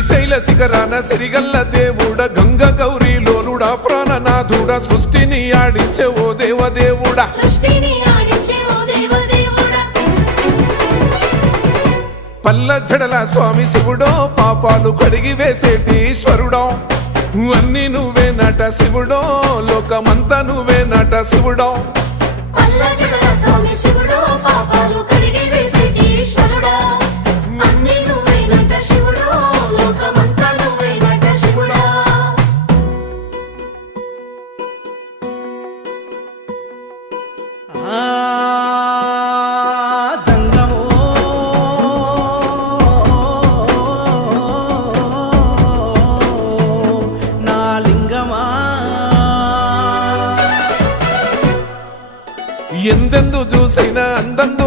శ్రీశైల శిఖరాన సిరిగల్ల దేవుడ గంగ గౌరీ లోలుడా ప్రాణనాథుడా సృష్టిని ఆడించే ఓ దేవదేవుడా పల్ల జడల స్వామి శివుడో పాపాలు కడిగి వేసేటి ఈశ్వరుడో అన్ని నువ్వే నట శివుడో లోకమంతా నువ్వే నట శివుడో ఎందెందు చూసైనా అందందు